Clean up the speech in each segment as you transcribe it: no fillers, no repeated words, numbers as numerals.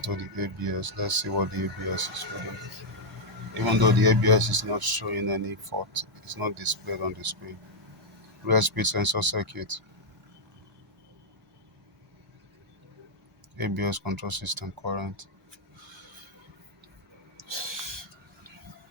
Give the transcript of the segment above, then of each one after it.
go to the ABS. Let's see what the ABS is reading. Even though the ABS is not showing any fault, it's not displayed on the screen. Rear speed sensor circuit, ABS control system current.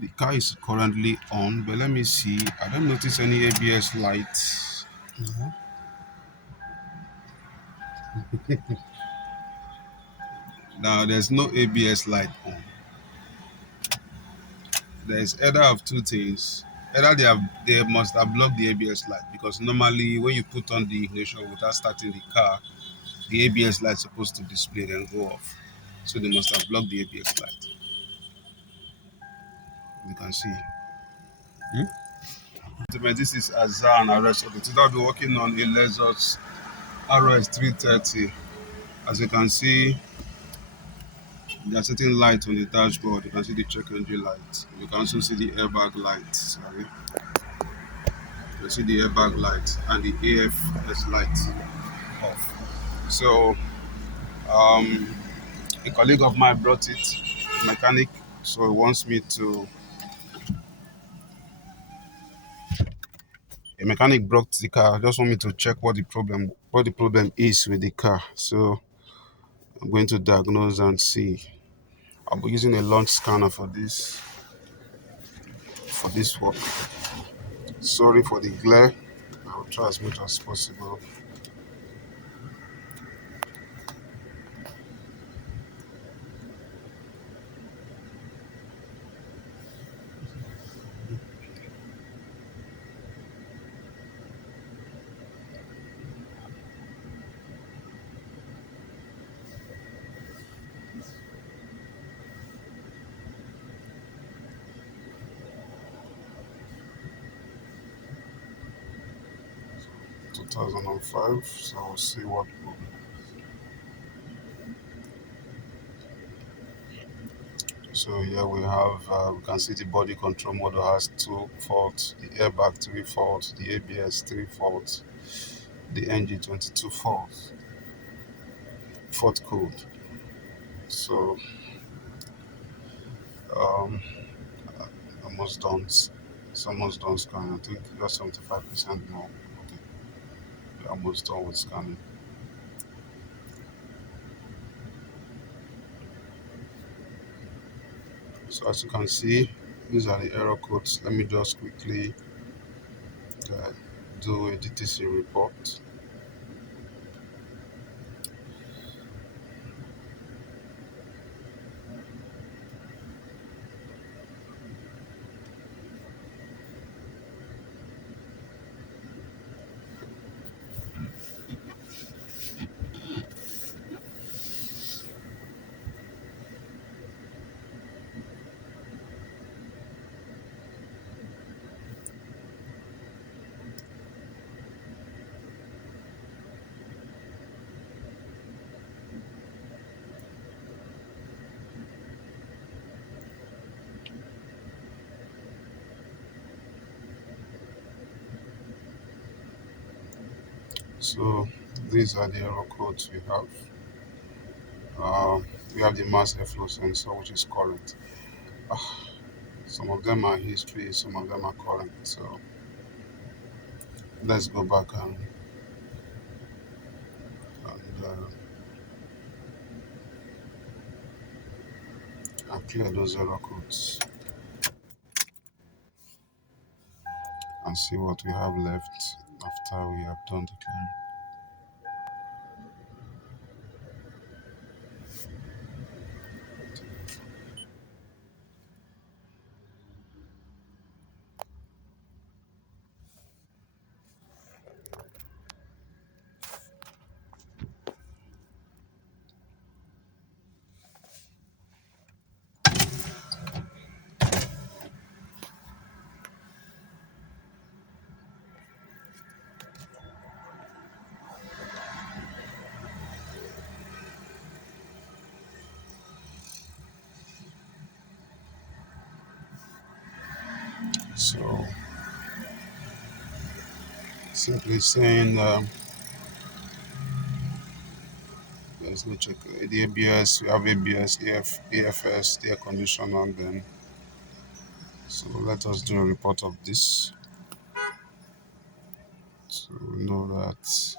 The car is currently on, but let me see. I don't notice any ABS lights. Now there's no ABS light on. There's either of two things. Either they must have blocked the ABS light, because normally when you put on the ignition without starting the car, the ABS light is supposed to display and go off. So they must have blocked the ABS light. You can see. This is Azar and RS. Okay, today I'll be working on a Lexus RX330. As you can see, there's certain light on the dashboard. You can see the check engine light. You can also see the airbag light. Sorry. You can see the airbag light and the AFS light off. So a colleague of mine brought it, mechanic. So he wants me to. A mechanic brought the car. Just want me to check what the problem is with the car. So I'm going to diagnose and see. I'll be using a launch scanner for this work. Sorry for the glare. I'll try as much as possible. – 2005, so we'll see what will. So here we have, we can see the body control model has 2 faults, the airbag 3 faults, the ABS 3 faults, the engine 22 faults, fault code. So almost done. It's almost done scanning. I think just 75% more. Okay, we're almost done with scanning. So as you can see, these are the error codes. Let me just quickly do a DTC report. So these are the error codes we have. We have the mass airflow sensor, which is current. Some of them are history, some of them are current. So let's go back and clear those error codes and see what we have left after we have done the clearing. So simply saying Let's go check the ABS. We have ABS, AFS, the air conditioner, and then so let us do a report of this. So we know that.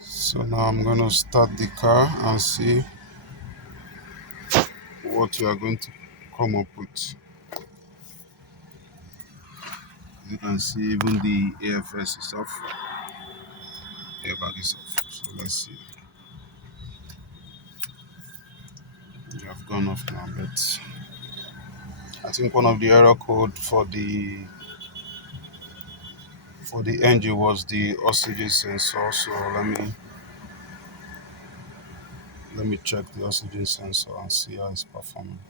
So now I'm gonna start the car and see what we are going to come up with. You can see even the AFS is off, airbag is off. So let's see. They have gone off now, but I think one of the error code for the engine was the oxygen sensor. So let me check the oxygen sensor and see how it's performing.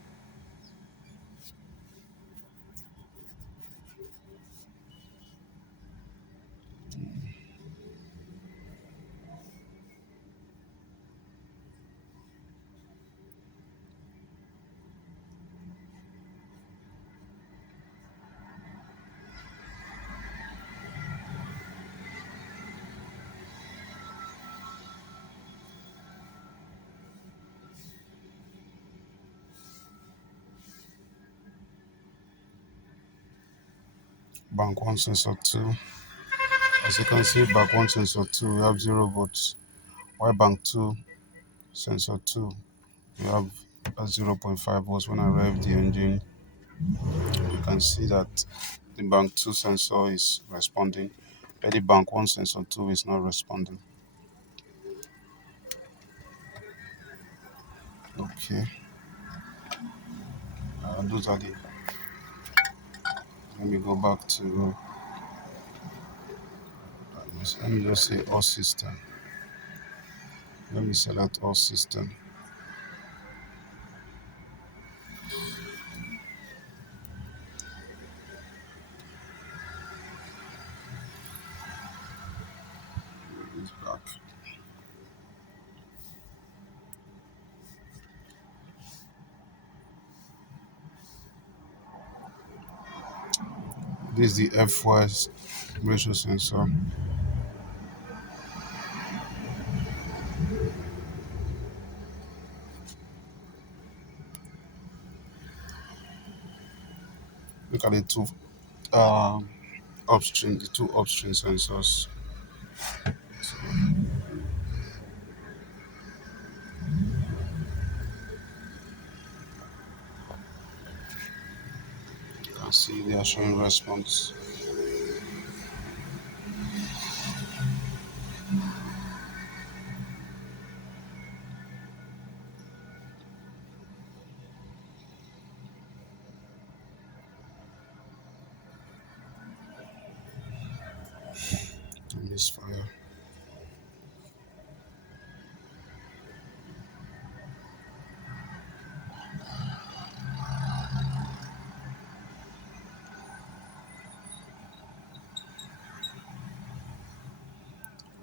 Bank one sensor two. As you can see, bank one sensor two we have 0 volts. While bank two sensor two we have a 0.5 volts. When I rev the engine, you can see that the bank two sensor is responding, but the bank one sensor two is not responding. Okay, those are the. Let me go back to. Let me just say all system. Let me select all system. It's back. This is the F-wise ratio sensor. Look at the um, two upstream sensors. So you can see they are showing response. And misfire.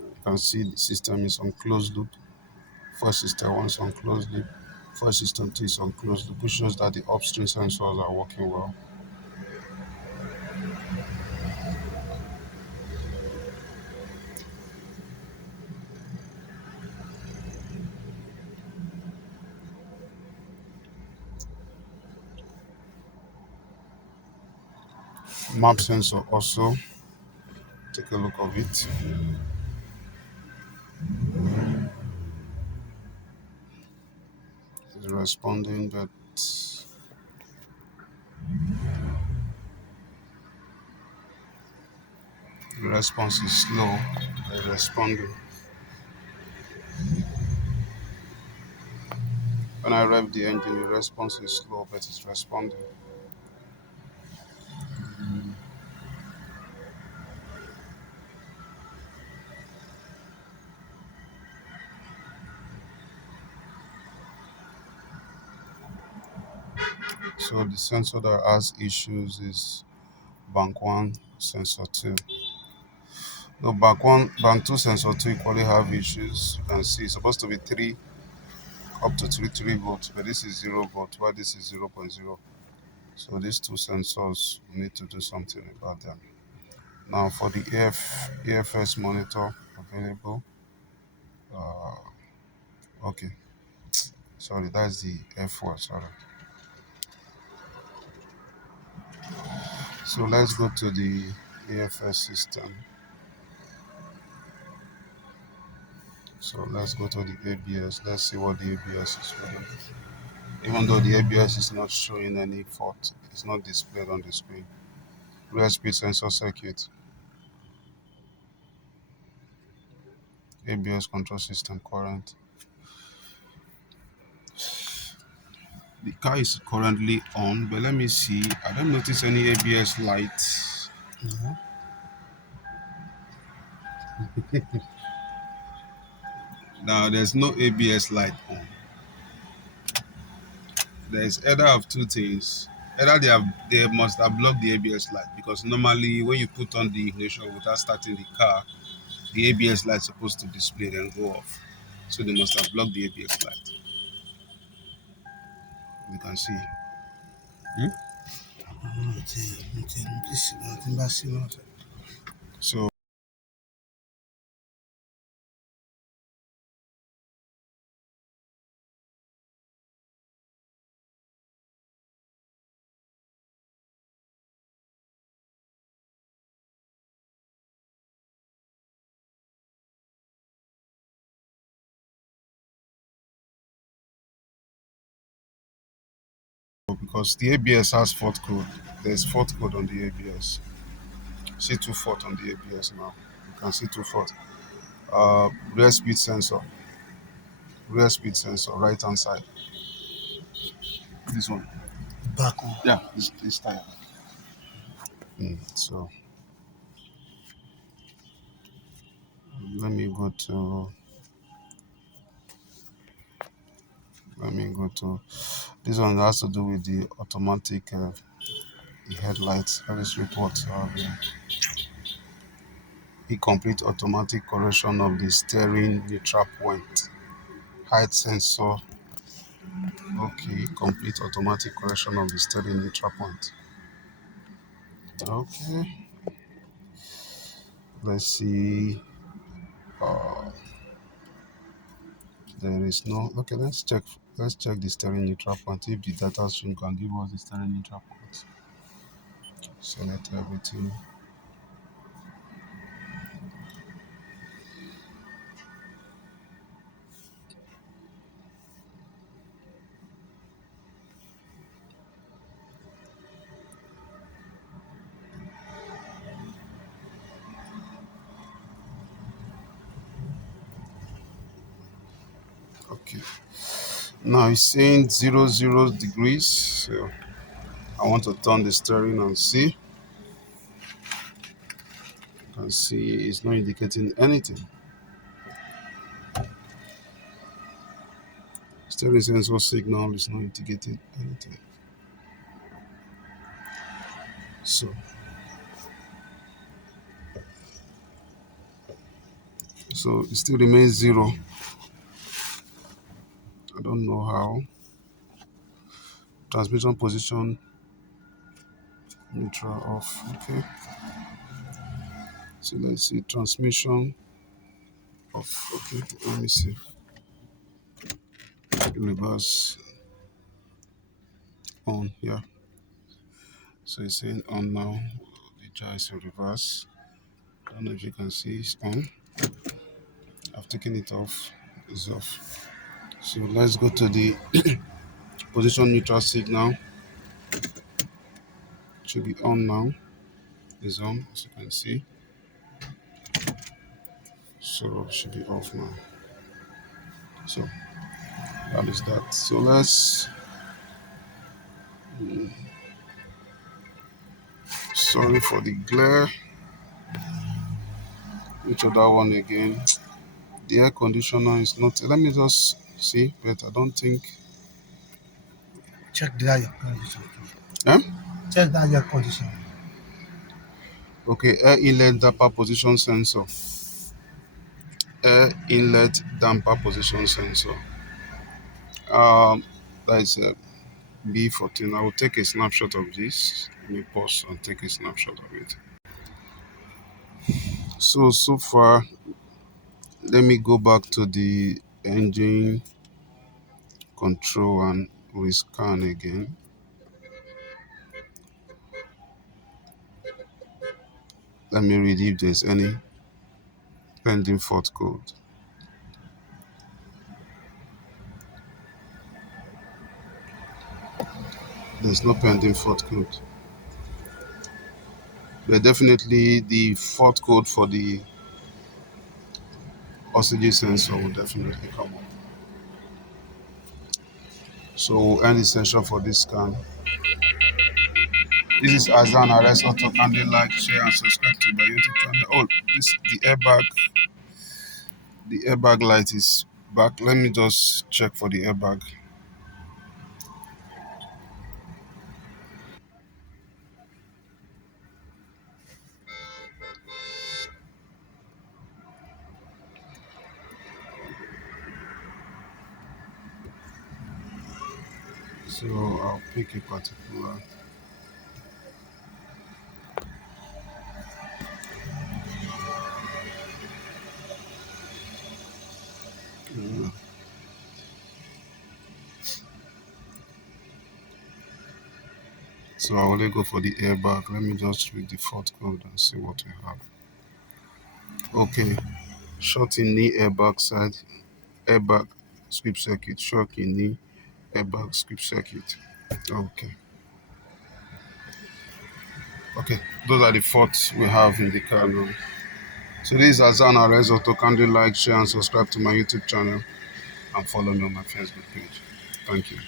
You can see the system is on closed loop. First system one is on closed loop. First system two is on closed loop, which shows that the upstream sensors are working well. Map sensor also, take a look of it. It's responding, but the response is slow. It's responding. When I rev the engine, the response is slow, but it's responding. So the sensor that has issues is bank one, sensor two. No, back two sensor two equally have issues. You can see it's supposed to be 3 up to 3 volts, but this is 0 volt, while this is 0.0. So these two sensors, we need to do something about them. Now for the AFS monitor available, uh, okay, sorry, that's the F4, sorry. So let's go to the AFS system. So let's go to the ABS. Let's see what the ABS is showing. Even though the ABS is not showing any fault, it's not displayed on the screen. Rear speed sensor circuit, ABS control system current. The car is currently on, but let me see. I don't notice any ABS lights. No. Now there's no ABS light on. There's either of two things. Either they must have blocked the ABS light, because normally when you put on the ignition without starting the car, the ABS light is supposed to display and go off. So they must have blocked the ABS light. You can see. So because the ABS has fault code, there's fault code on the ABS. See two fault on the ABS now. You can see two fault. Rear speed sensor. Rear speed sensor, right hand side. This one. Back one. Yeah, this tire. So let me go to this one. Has to do with the automatic the headlights. Service report. Incomplete automatic correction of the steering neutral point. Height sensor. Okay, complete automatic correction of the steering neutral point. Okay, let's see. There is no. Okay, let's check. Let's check the steering neutral point. If the data stream can give us the steering neutral point. Select everything. Okay. Now it's saying 00 degrees. So I want to turn the steering and see. You can see it's not indicating anything. Steering sensor signal is not indicating anything. So it still remains 0. I don't know how. Transmission position neutral off. Okay. So let's see, transmission off. Okay, let me see. Reverse on. Yeah. So it's saying on now. The jar is in reverse. I don't know if you can see it's on. I've taken it off. It's off. So let's go to the position neutral signal. It should be on now. It's on, as you can see. So it should be off now. So that is that. So let's. Sorry for the glare. Which other one again? The air conditioner is not. Let me just see, but I don't think. Check the air condition. Yeah? Check the air condition. Okay, air inlet damper position sensor. Air inlet damper position sensor. That is B14. I will take a snapshot of this. Let me pause and take a snapshot of it. So far, let me go back to the engine control and rescan again. Let me read if there's any pending fault code. There's no pending fault code. But definitely the fault code for the oxygen sensor will definitely come up. So we'll end the session for this scan. This is Azan Arrest Auto. Kindly like, share, and subscribe to my YouTube channel. Oh, this the airbag light is back. Let me just check for the airbag. So I'll pick a particular. uh, So I will go for the airbag. Let me just read the fault code and see what we have. Okay, short in knee airbag side, airbag squib circuit, shock in knee, airbag squib circuit. Okay. Okay, those are the faults we have in the car now. So this is Azan Arrest Auto. Kindly like, share, and subscribe to my YouTube channel and follow me on my Facebook page. Thank you.